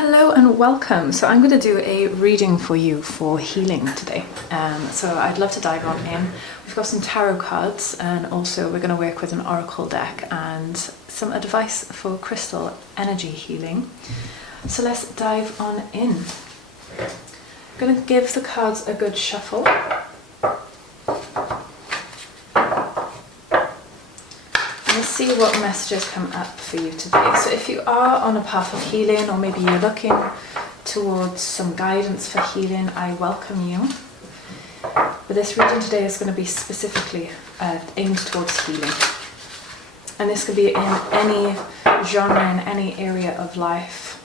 Hello and welcome. So I'm going to do a reading for you for healing today. So I'd love to dive on in. We've got some tarot cards and also we're going to work with an oracle deck and some advice for crystal energy healing. So let's dive on in. I'm going to give the cards a good shuffle. Let's see what messages come up for you today. So if you are on a path of healing, or maybe you're looking towards some guidance for healing, I welcome you. But this reading today is going to be specifically aimed towards healing. And this could be in any genre, in any area of life.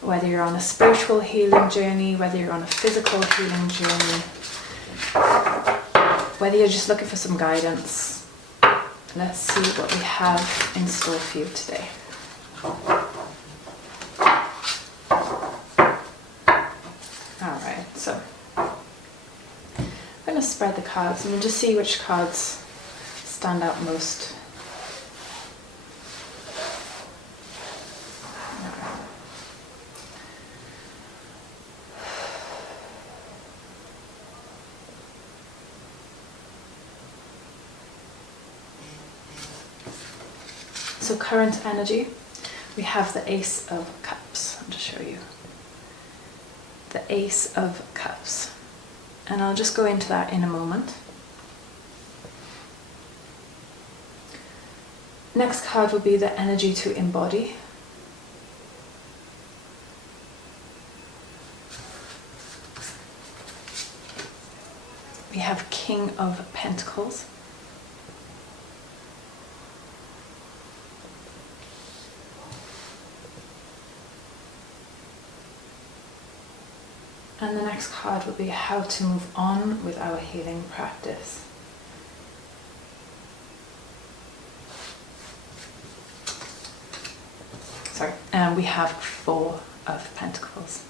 Whether you're on a spiritual healing journey, whether you're on a physical healing journey, whether you're just looking for some guidance. Let's see what we have in store for you today. Alright, so I'm going to spread the cards and we'll just see which cards stand out most. So current energy, we have the Ace of Cups. I'll just show you. The Ace of Cups. And I'll just go into that in a moment. Next card will be the energy to embody. We have King of Pentacles. And the next card will be how to move on with our healing practice. Sorry, we have Four of Pentacles.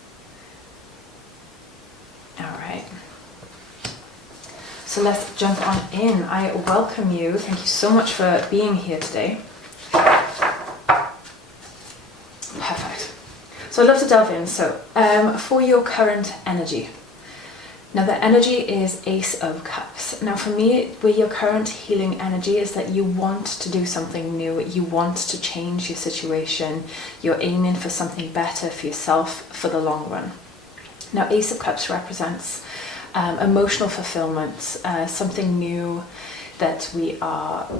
Alright. So let's jump on in. I welcome you. Thank you so much for being here today. Perfect. So I'd love to delve in. So for your current energy. Now the energy is Ace of Cups. Now for me, where your current healing energy is that you want to do something new. You want to change your situation. You're aiming for something better for yourself for the long run. Now Ace of Cups represents emotional fulfillment, something new that we are,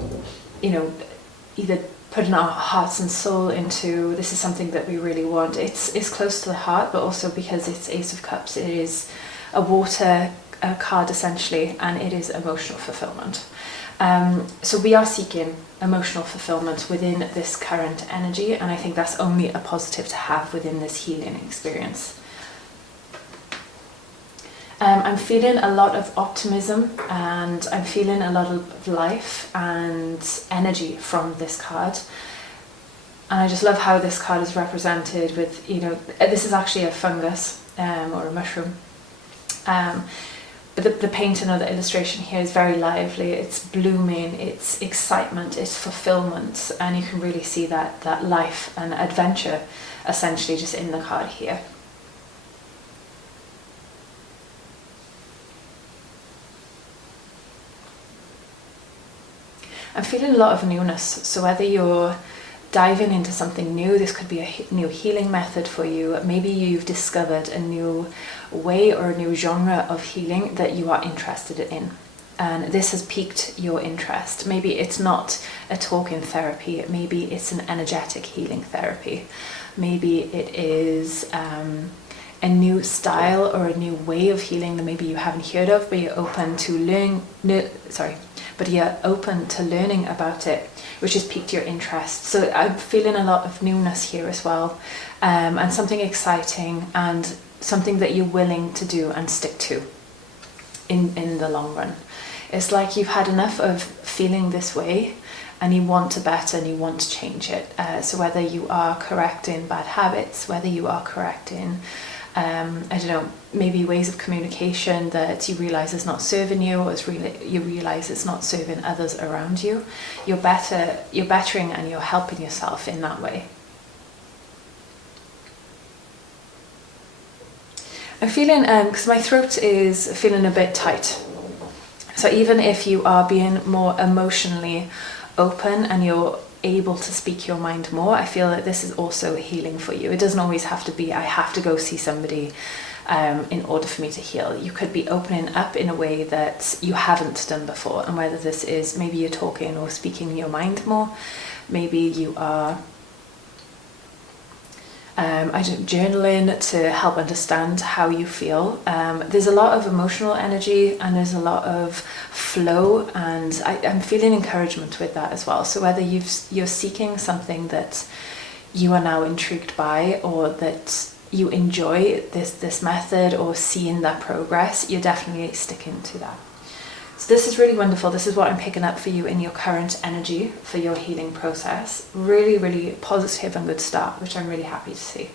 either putting our hearts and soul into. This is something that we really want. It's close to the heart, but also because it's Ace of Cups, it is a water card essentially, and it is emotional fulfillment. So we are seeking emotional fulfillment within this current energy, and I think that's only a positive to have within this healing experience. I'm feeling a lot of optimism and I'm feeling a lot of life and energy from this card. And I just love how this card is represented with, this is actually a fungus or a mushroom. But the painting or the illustration here is very lively. It's blooming, it's excitement, it's fulfillment. And you can really see that life and adventure essentially just in the card here. I'm feeling a lot of newness, so whether you're diving into something new, this could be a new healing method for you. Maybe you've discovered a new way or a new genre of healing that you are interested in, and this has piqued your interest. Maybe it's not a talking therapy, maybe it's an energetic healing therapy. Maybe it is a new style or a new way of healing that maybe you haven't heard of, but you're open to learning about it, which has piqued your interest. So I'm feeling a lot of newness here as well, and something exciting and something that you're willing to do and stick to in the long run. It's like you've had enough of feeling this way and you want to better and you want to change it. So whether you are correcting bad habits, whether you are correcting maybe ways of communication that you realize is not serving you, or you realize it's not serving others around you, you're bettering and you're helping yourself in that way. I'm feeling, because my throat is feeling a bit tight. So even if you are being more emotionally open and you're able to speak your mind more, I feel that this is also healing for you. It doesn't always have to be, I have to go see somebody in order for me to heal. You could be opening up in a way that you haven't done before, and whether this is maybe you're talking or speaking your mind more, maybe you are journaling to help understand how you feel. There's a lot of emotional energy and there's a lot of flow, and I'm feeling encouragement with that as well. So whether you're seeking something that you are now intrigued by, or that you enjoy this method, or seeing that progress, you're definitely sticking to that. So this is really wonderful. This is what I'm picking up for you in your current energy for your healing process. Really, really positive and good start, which I'm really happy to see.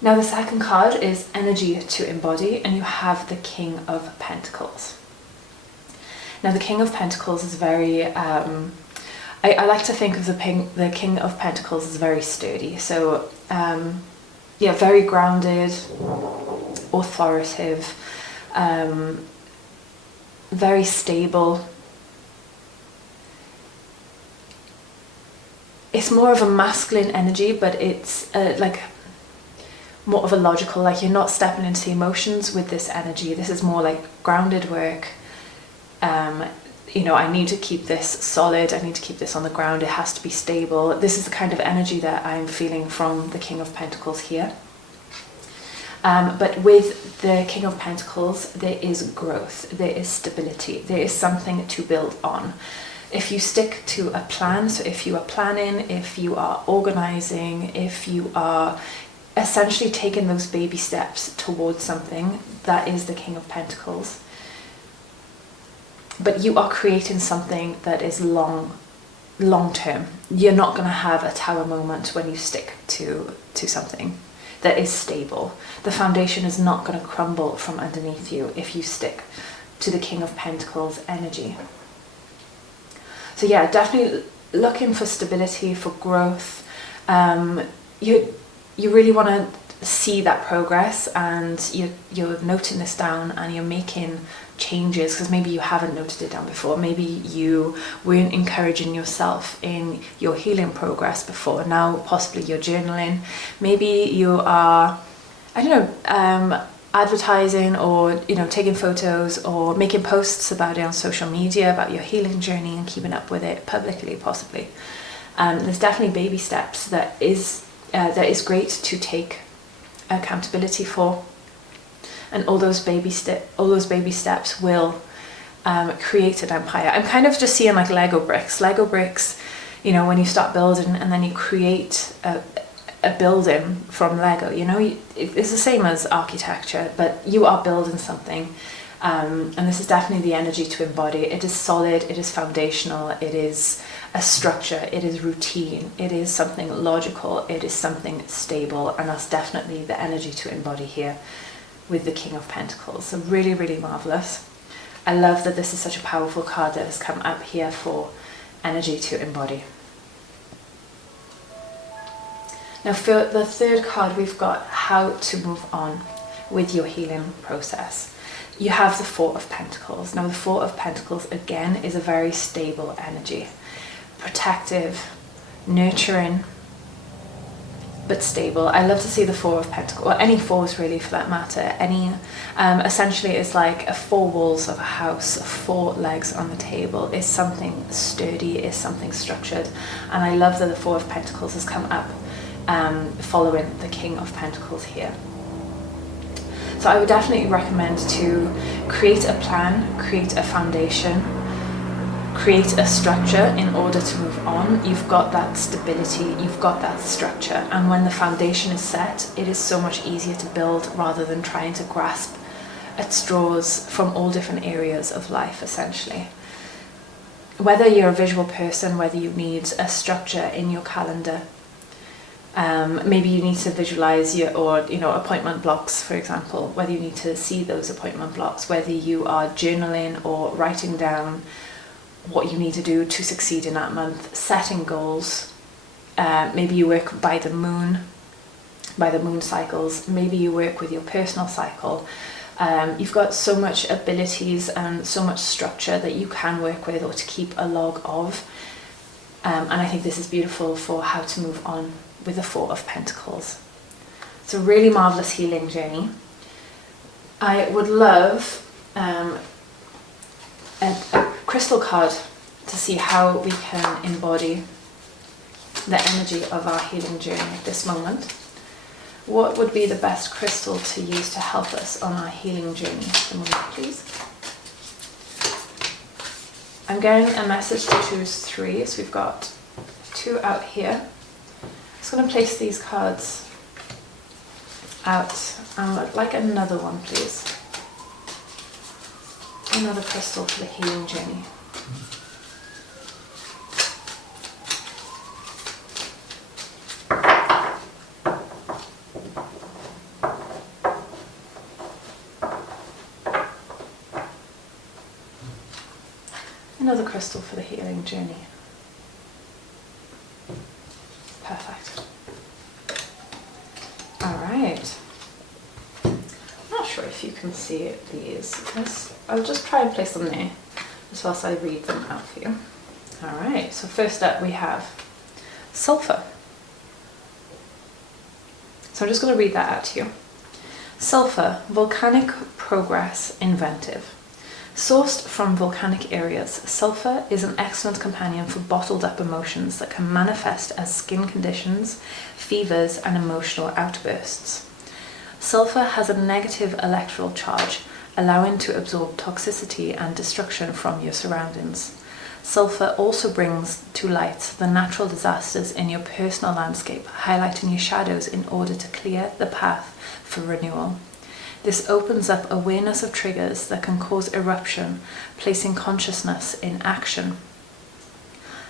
Now the second card is energy to embody, and you have the King of Pentacles. Now the King of Pentacles is very, I like to think of the King of Pentacles as very sturdy. So yeah, very grounded, authoritative, very stable. It's more of a masculine energy, but it's like more of a logical, like you're not stepping into the emotions with this energy. This is more like grounded work. You know, I need to keep this solid, I need to keep this on the ground, it has to be stable. This is the kind of energy that I'm feeling from the King of Pentacles here. But with the King of Pentacles, there is growth, there is stability, there is something to build on. If you stick to a plan, so if you are planning, if you are organizing, if you are essentially taking those baby steps towards something, that is the King of Pentacles. But you are creating something that is long term. You're not going to have a tower moment when you stick to something that is stable. The foundation is not going to crumble from underneath you if you stick to the King of Pentacles energy. So yeah, definitely looking for stability, for growth. You really want to see that progress, and you're noting this down and you're making changes, because maybe you haven't noted it down before. Maybe you weren't encouraging yourself in your healing progress before. Now possibly you're journaling. Maybe you are, I don't know, advertising, or taking photos or making posts about it on social media, about your healing journey, and keeping up with it publicly possibly. There's definitely baby steps that is great to take accountability for, and all those baby steps will create an empire. I'm kind of just seeing like Lego bricks, when you start building and then you create a building from Lego, it's the same as architecture, but you are building something. And this is definitely the energy to embody. It is solid, it is foundational, it is a structure, it is routine, it is something logical, it is something stable, and that's definitely the energy to embody here with the King of Pentacles. So really, really marvelous. I love that this is such a powerful card that has come up here for energy to embody. Now for the third card, we've got how to move on with your healing process. You have the Four of Pentacles. Now the Four of Pentacles again is a very stable energy. Protective, nurturing, but stable. I love to see the Four of Pentacles, or any fours really for that matter. Essentially it's like four walls of a house, four legs on the table, is something sturdy, is something structured. And I love that the Four of Pentacles has come up following the King of Pentacles here. So I would definitely recommend to create a plan, create a foundation, create a structure in order to move on. You've got that stability, you've got that structure, and when the foundation is set, it is so much easier to build rather than trying to grasp at straws from all different areas of life, essentially. Whether you're a visual person, whether you need a structure in your calendar, maybe you need to visualize appointment blocks, for example, whether you need to see those appointment blocks, whether you are journaling or writing down what you need to do to succeed in that month, setting goals. Maybe you work by the moon. by the moon cycles. Maybe you work with your personal cycle. You've got so much abilities and so much structure that you can work with or to keep a log of. And I think this is beautiful for how to move on with the Four of Pentacles. It's a really marvelous healing journey. I would love a crystal card to see how we can embody the energy of our healing journey at this moment. What would be the best crystal to use to help us on our healing journey at the moment, please? I'm getting a message to choose 3, so we've got 2 out here. I'm just going to place these cards out. I'd like another one, please. Another crystal for the healing journey. Another crystal for the healing journey. Perfect. All right. I'm not sure if you can see these. I'll just try and place them there, just whilst I read them out for you. All right. So first up we have sulfur. So I'm just going to read that out to you. Sulfur, volcanic progress, inventive. Sourced from volcanic areas, sulfur is an excellent companion for bottled up emotions that can manifest as skin conditions, fevers, and emotional outbursts. Sulfur has a negative electrical charge, allowing to absorb toxicity and destruction from your surroundings. Sulfur also brings to light the natural disasters in your personal landscape, highlighting your shadows in order to clear the path for renewal. This opens up awareness of triggers that can cause eruption, placing consciousness in action.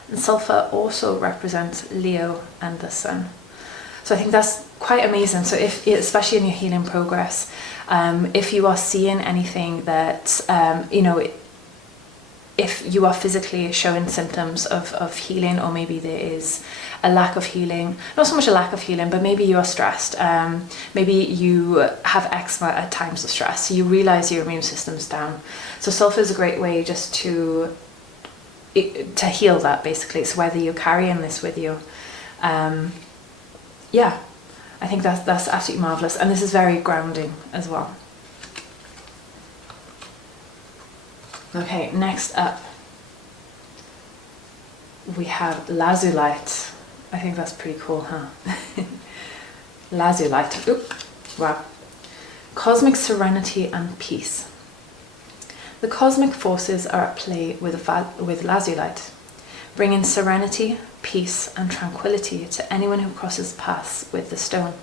And sulfur also represents Leo and the sun. So I think that's quite amazing. So if, especially in your healing progress, if you are seeing anything that, if you are physically showing symptoms of healing, or maybe there is a lack of healing, not so much a lack of healing, but maybe you are stressed, maybe you have eczema at times of stress, so you realize your immune system's down. So sulfur is a great way just to heal that, basically. So whether you're carrying this with you, yeah, I think that's absolutely marvelous, and this is very grounding as well. Okay, next up we have lazulite. I think that's pretty cool, huh? Lazulite. Oop, wow. Cosmic serenity and peace. The cosmic forces are at play with lazulite, bringing serenity, peace, and tranquility to anyone who crosses paths with the stone.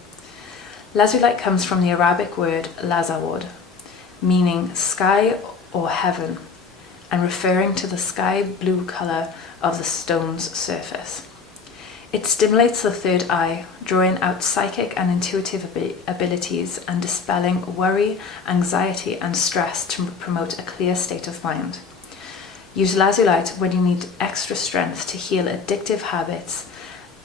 Lazulite comes from the Arabic word lazawad, meaning sky or heaven, and referring to the sky blue colour of the stone's surface. It stimulates the third eye, drawing out psychic and intuitive abilities and dispelling worry, anxiety, and stress to promote a clear state of mind. Use lazulite when you need extra strength to heal addictive habits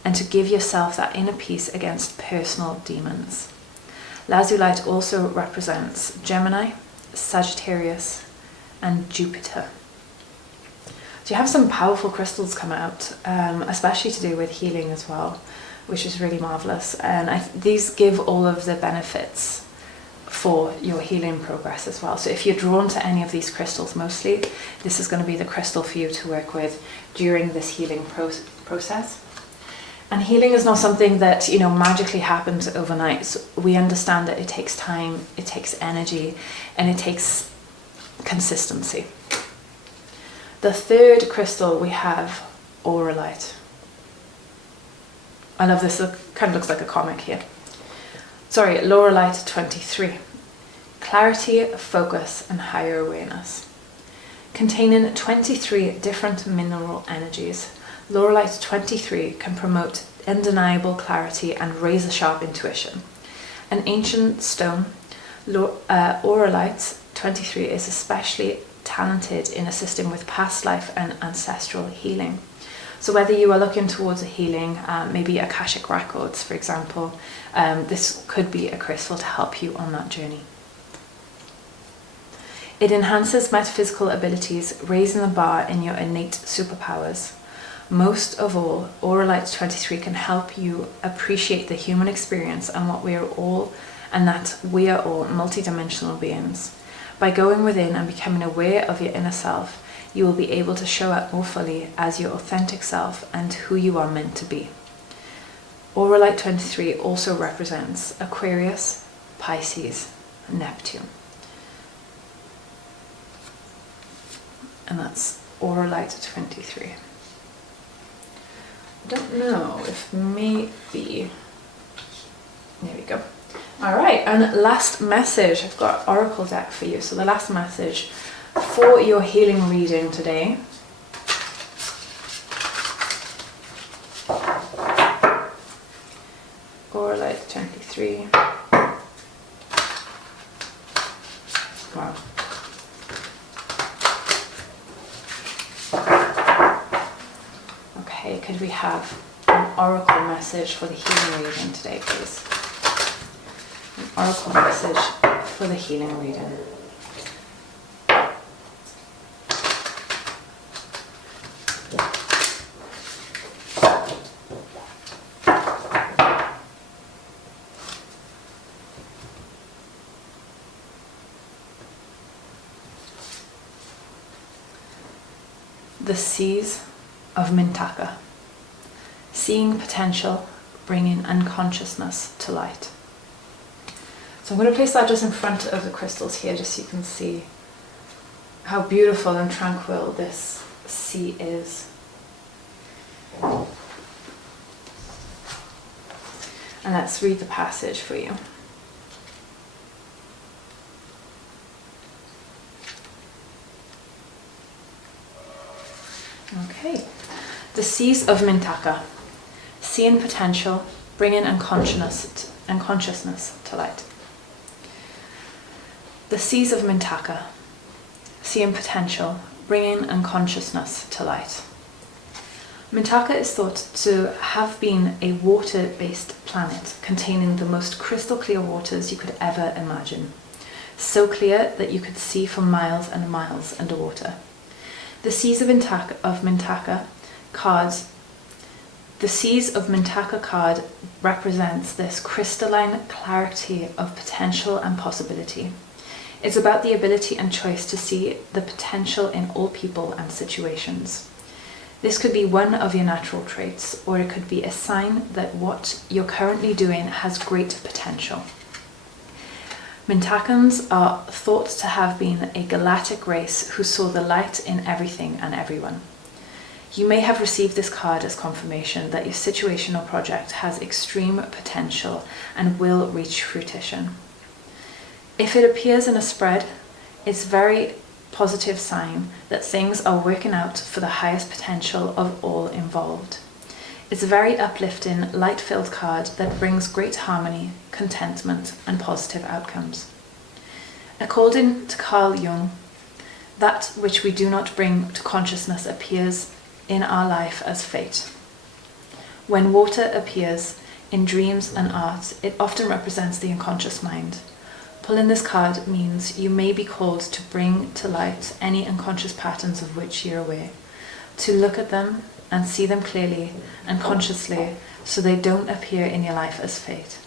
and to give yourself that inner peace against personal demons. Lazulite also represents Gemini, Sagittarius, and Jupiter. So you have some powerful crystals come out, especially to do with healing as well, which is really marvelous. And these give all of the benefits for your healing progress as well. So if you're drawn to any of these crystals mostly, this is going to be the crystal for you to work with during this healing process. And healing is not something that, magically happens overnight. So we understand that it takes time, it takes energy, and it takes consistency. The third crystal we have, auralite. I love this, it kind of looks like a comic here. Sorry, laurelite 23. Clarity, focus, and higher awareness. Containing 23 different mineral energies, laurelite 23 can promote undeniable clarity and razor-sharp intuition. An ancient stone, auralite 23 is especially talented in assisting with past life and ancestral healing. So whether you are looking towards a healing, maybe Akashic Records, for example, this could be a crystal to help you on that journey. It enhances metaphysical abilities, raising the bar in your innate superpowers. Most of all, Auralite 23 can help you appreciate the human experience and that we are all multidimensional beings. By going within and becoming aware of your inner self, you will be able to show up more fully as your authentic self and who you are meant to be. Auralite 23 also represents Aquarius, Pisces, and Neptune. And that's Auralite 23. I don't know if maybe... There we go. All right, and last message. I've got Oracle deck for you. So the last message for your healing reading today. Auralite 23. Wow. Okay, could we have an oracle message for the healing reading today, please? An oracle message for the healing reading. The Seas of Mintaka. Seeing potential, bringing unconsciousness to light. So I'm going to place that just in front of the crystals here, just so you can see how beautiful and tranquil this sea is. And let's read the passage for you. Okay. The Seas of Mintaka. Seeing potential, bringing unconsciousness to light. The Seas of Mintaka. Seeing potential, bringing unconsciousness to light. Mintaka is thought to have been a water-based planet containing the most crystal clear waters you could ever imagine. So clear that you could see for miles and miles underwater. The Seas of Mintaka cards. The Seas of Mintaka card represents this crystalline clarity of potential and possibility. It's about the ability and choice to see the potential in all people and situations. This could be one of your natural traits, or it could be a sign that what you're currently doing has great potential. Mintakans are thought to have been a galactic race who saw the light in everything and everyone. You may have received this card as confirmation that your situation or project has extreme potential and will reach fruition. If it appears in a spread, it's a very positive sign that things are working out for the highest potential of all involved. It's a very uplifting, light-filled card that brings great harmony, contentment, and positive outcomes. According to Carl Jung, that which we do not bring to consciousness appears in our life as fate. When water appears in dreams and art, it often represents the unconscious mind. Pulling this card means you may be called to bring to light any unconscious patterns of which you're aware, to look at them and see them clearly and consciously so they don't appear in your life as fate.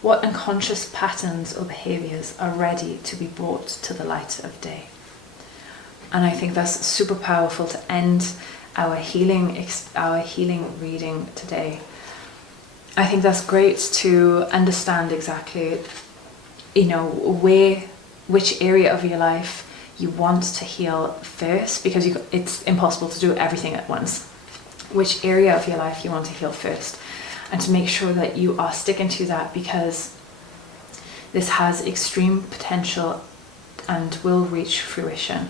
What unconscious patterns or behaviors are ready to be brought to the light of day? And I think that's super powerful to end our healing reading today. I think that's great to understand exactly, which area of your life you want to heal first, because it's impossible to do everything at once. Which area of your life you want to heal first, and to make sure that you are sticking to that, because this has extreme potential and will reach fruition,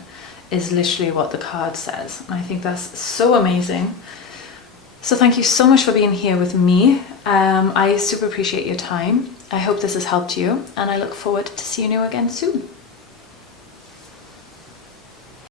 is literally what the card says. And I think that's so amazing. So thank you so much for being here with me. I super appreciate your time. I hope this has helped you, and I look forward to seeing you again soon.